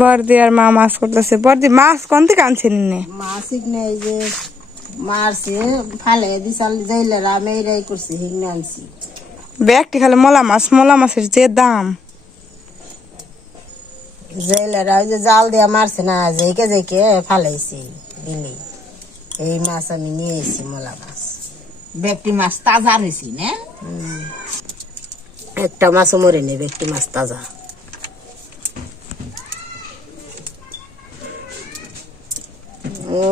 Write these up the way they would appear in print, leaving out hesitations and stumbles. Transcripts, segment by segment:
বর্দি আর মা মাছ করতেছে। বর্দি মাছ কোন থেকে আনছেন? মাছ নেই যে মারছে ফালে দিশাল জেলেরা মেয়েরাই করছে হিংনে আনছি। ব্যাগটি খালি মলা মাছের যে দাম। জেলেরা ওই যে জাল দিয়া মারছে না, যেকে যেকে ফালাইছি দিলি এই মাছ আমি নিয়ে এসেছি। মলা মাছ ব্যক্তি মাছ তাজা রয়েছি না, একটা মাছও মরে নেই, ব্যক্তি মাছ তাজা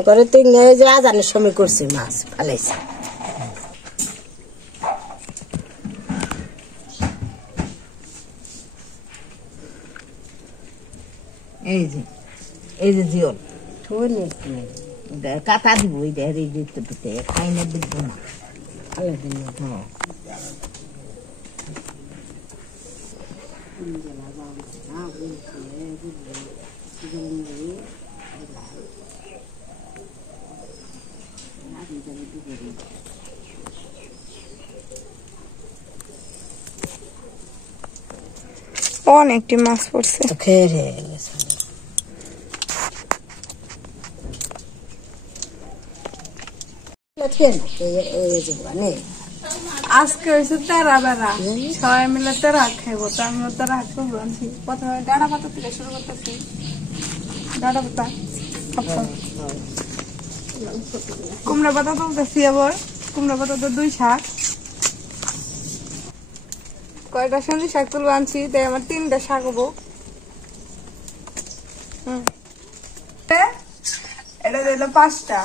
করে। তুই যে আজানের সময় করছি মাছ ফালাইছি। এই যে জিওল থুনি কাটা দিব, এই দিতে দিতে খাই না দিব না। অনেকটি মাছ পড়ছে। খেয়ে আজকে হয়েছে তেরা বেড়া, সবাই মিলে তেরা খাইবো। তো আমি তেরা করবো আনছি। প্রথমে ডাঁড়া পাতা থেকে শুরু করতেছি। ডাঁড়া পাতা, কুমড়া পাতা তুলতেছি। আবার কুমড়া পাতা তো 2 শাক, কয়টা সন্ধি শাক তুলবো আনছি। তাই আমার 3টা শাক হবো। এটা দিল 5টা।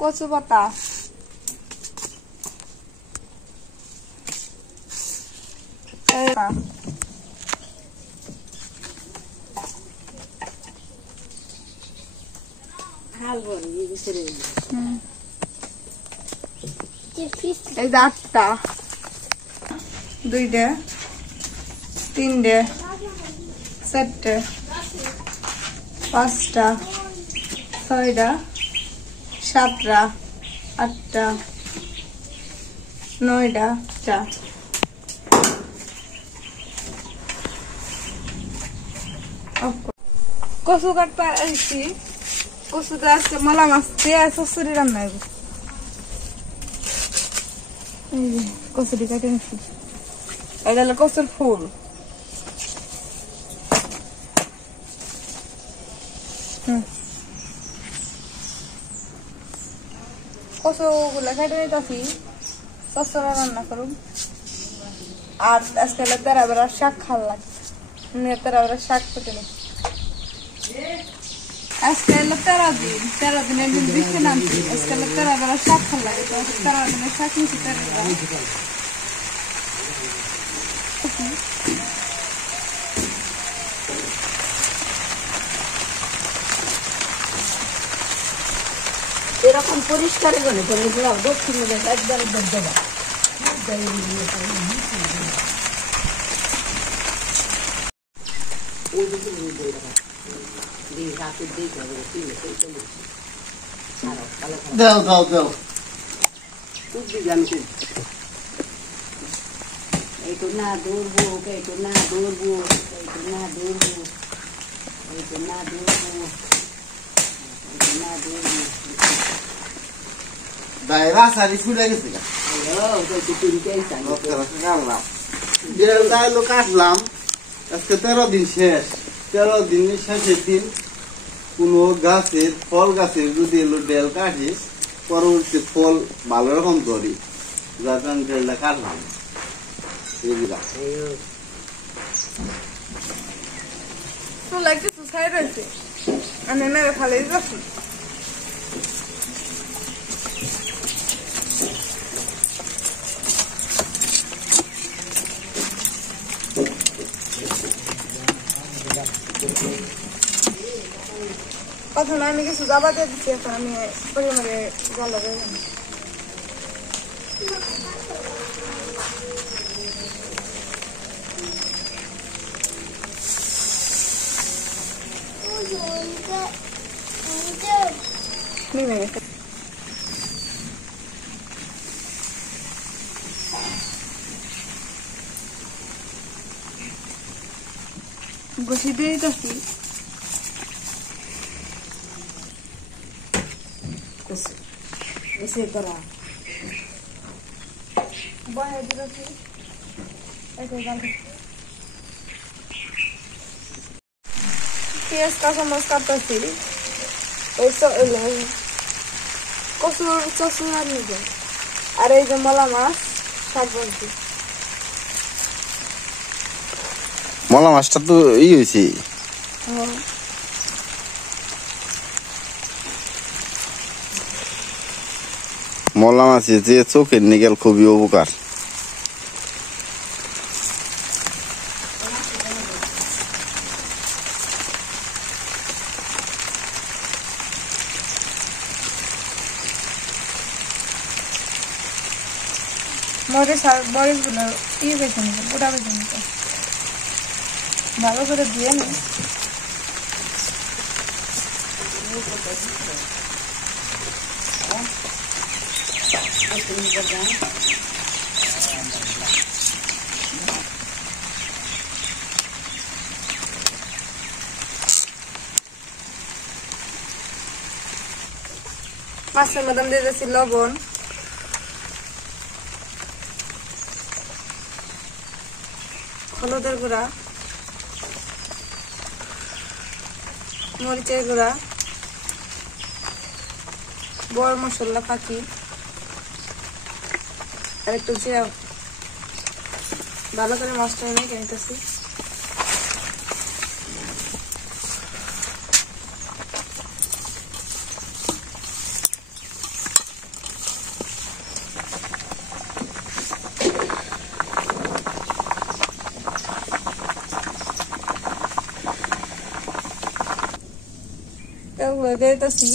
কচু পাতা, এই 8টা, 2টা, 3টে, 4টে, 5টা, 6টা, 7টা, 8টা, 9টা। কচু কাটতে আসছি। কচুটা আজকে মলা মাছ দিয়ে চচ্চড়ি রান্না হইব। কচুরি কাটে নিচ্ছি। এটা হলো কচুর ফুল। কচু গুলা কেটে নিতেছি, চচ্চড়া রান্না করুন। আর আজকে হলো তেরা বেড়া শাক খাওয়া লাগবে। তেরা বেড়া শাক কেটে নিচ্ছি। আজকে হলো 13 দিন। 13 দিন একদিন বৃষ্টি নামছি। আজকে হলো তেরা বেড়া শাক খাওয়া লাগে। তো 13 দিনের শাক নিচ্ছি। এরকম পরিষ্কার করে দক্ষিণ একবার দেবা। দাও দাও দাও এইটু না দৌড়বো, এইটু না দৌড়বো, এইটু না দৌড়বো, এইটু না দৌড়বো, এইটু না দৌড়বো। দায়রা সারি ফুলে গেছে গা। বেল দাইলো কাটলাম। আজকে 13 দিন শেষ। 13 দিনের শেষের দিন কোন গাছের ফল গাছের যদি এলো ডেল কাটিস, পরবর্তী ফল ভালো রকম ধরি, যার কারণে ডেলটা কাটলাম। কিছু সাইড আছে ফালে যাচ্ছি। প্রথমে আমি কিছু জাবা দিয়ে দিচ্ছি। এখন আমি পরিমাণে জল দেবো। বসে দিয়ে দিতেছি এসে করা বসে দিতেছি পেঁয়াজ কাঁচামরিচ কাটতেছি কচুর চচুর নিবে আর এই যে মলা মাছ শাক ভাজি মলা মাছটা তো হয়েছে মলা মাছের যে চোখের নিগেল খুবই উপকার মরিচগুলো বেছে নিতে গোটা বেছে নিতে ভালো করে দিয়ে নি মাছের মধ্যে দিয়ে দিচ্ছি লবণ হলুদের গুঁড়া মরিচের গুঁড়া বড় মশলা পাখি আর একটু জিরা ভালো করে মশলা মেখে নিতেছি এগুলো দিতেছি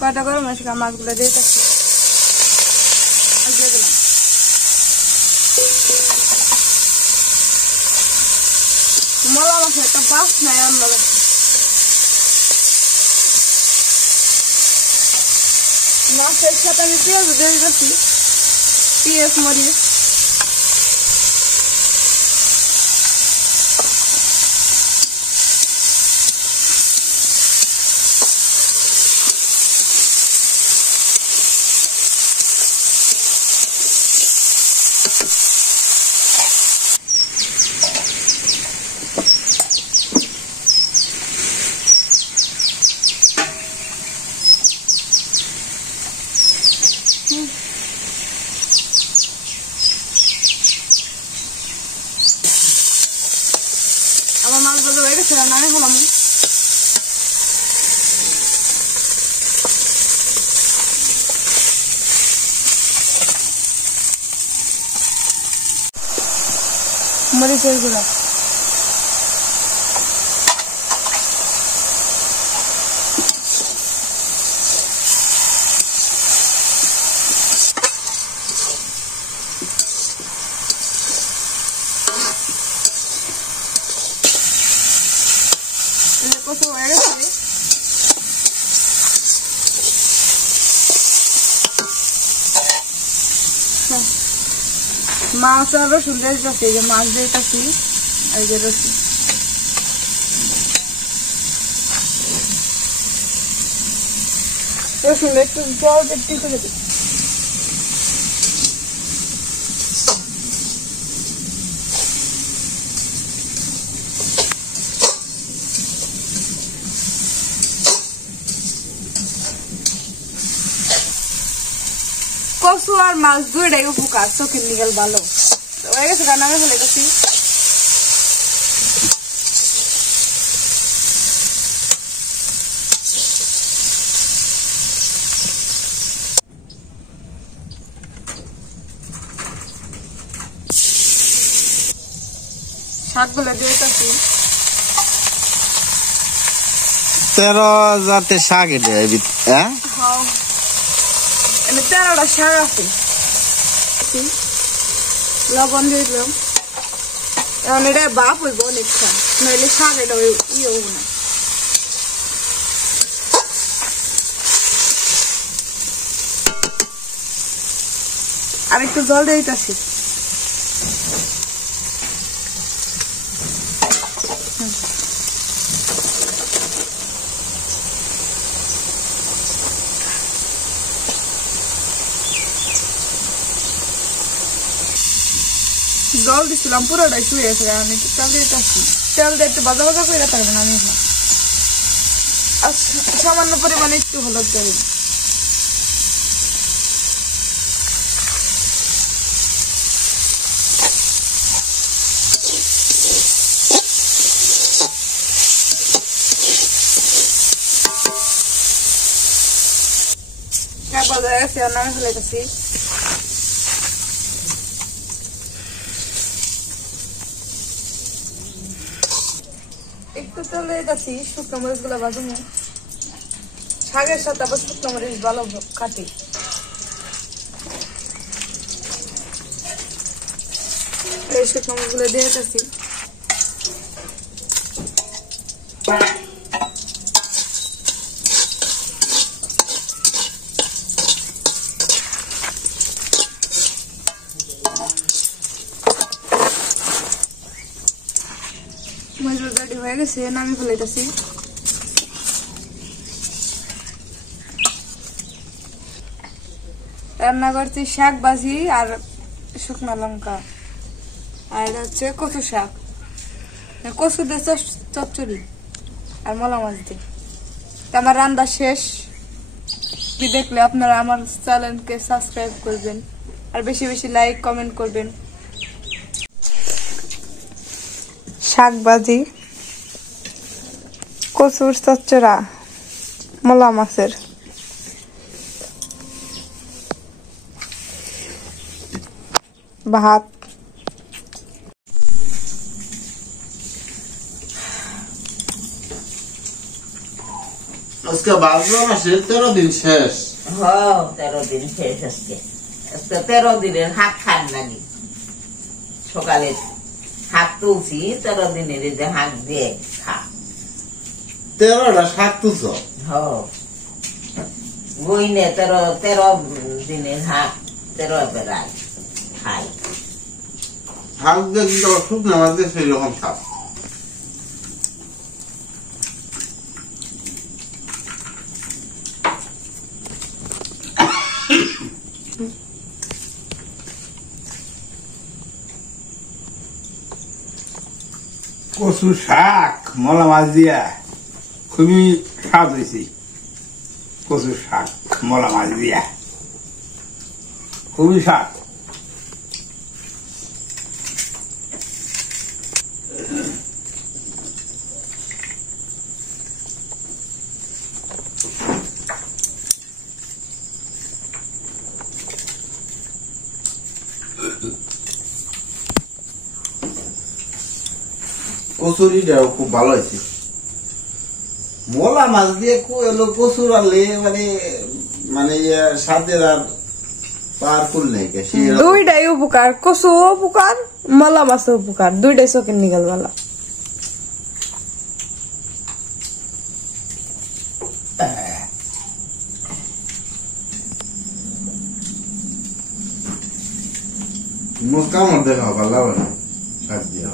কয়টা গরম আছে মাছগুলো দিতেছি মলা মাছের একটা বাস নাই অন্য মাছের সাথে আমি পেঁয়াজ দিয়ে দিতেছি পেঁয়াজ মরিচ আমার মাছ ভাজা হয়ে গেছে রান্না হলাম মরিচের গুঁড়া কত হয়ে গেছে মাছ আর রসুন দিয়ে দিতেছি এই যে মাছ দিতেছি এই যে রসুন রসুন একটু জল একটু করে দিই কচু আর মাছ দুইটাই উপকার চোখের নিগেল ভালো হয়ে গেছে রান্না আমি ফেলে গেছি শাকগুলো দিয়ে দিতেছি 13 জাতের শাক এটা হ্যাঁ 13টা শাক আছে লবণ দিয়ে দিলাম এখন এটা বাপ হইব অনেকটা নইলে শাক এটা ইয়ে হবো না আর একটু জল দিয়ে দিতেছি। জল দিছিলাম পুরোটাই শুয়ে গেছে, আমি একটু তেল দিয়ে দিতেছি। তেল দিয়ে একটু ভাজা ভাজা করে থাকবেন। আমি সামান্য পরিমাণে একটু হলুদ দেবেন। বাজারে গেছি আর নামে ফেলে গেছি। একটু তেলে গেছি শুকনো মরিচ গুলা ভাজুন। শাকের সাথে আবার শুকনো মরিচ ভালো কাটি। এই শুকনো মরিচ গুলো দিয়ে গেছি। মরিচ রেডি হয়ে গেছে, নামি ফেলাইতেছি। রান্না করছি শাক ভাজি আর শুকনো লঙ্কা, আর এটা হচ্ছে কচু শাক, কচু দিয়ে চচ্চড়ি আর মলা মাছ দিয়ে। আমার রান্না শেষ। দেখলে আপনারা আমার চ্যানেলকে সাবস্ক্রাইব করবেন আর বেশি বেশি লাইক কমেন্ট করবেন। শাক ভাজি, কচুর চচ্চড়া, মলা মাছের, ভাত। আজকে ভাদ্র মাসের 13 দিন শেষ। 13 দিন শেষ আজকে। আজকে 13 দিনের হাত খান নানি। সকালে হাত তুলছি, 13 দিনের যে হাত দিয়ে খা। 13টা শাক তুলছ? বইনে 13 দিনের হাত, 13 বেড়ায় খাই। শাক দিয়ে কিন্তু আবার শুকনো মাছ দিয়ে সেই রকম শাক। কচু শাক মলা মাছ দিয়া খুবই স্বাদ হয়েছে। কচু শাক মলা মাছ দিয়া খুবই স্বাদ। কচুরিটাও খুব ভালো হয়েছে। মলা মাছ দিয়ে এলো কচুর আনলে মানে মানে স্বাদের আর পার ফুল নেই। দুইটাই উপকার, কচু উপকার, মলা মাছ উপকার, দুইটাই চোখের নিগাল বালা। কামড় দেখা ভালো লাগে না শাক দিয়ে।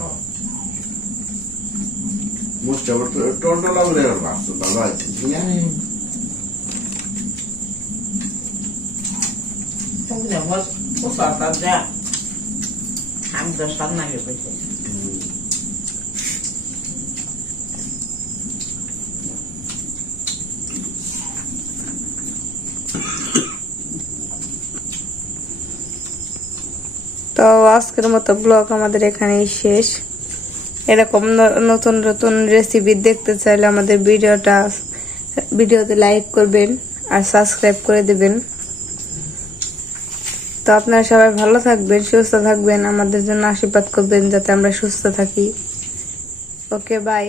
মুখটা টোটো লাগলে ভালো আছে। আমি 10 সাল নাগে পেয়েছি। তো আজকের মতো ব্লগ আমাদের এখানেই শেষ। এরকম নতুন নতুন রেসিপি দেখতে চাইলে আমাদের ভিডিওতে লাইক করবেন আর সাবস্ক্রাইব করে দেবেন। তো আপনারা সবাই ভালো থাকবেন, সুস্থ থাকবেন, আমাদের জন্য আশীর্বাদ করবেন যাতে আমরা সুস্থ থাকি। ওকে, বাই।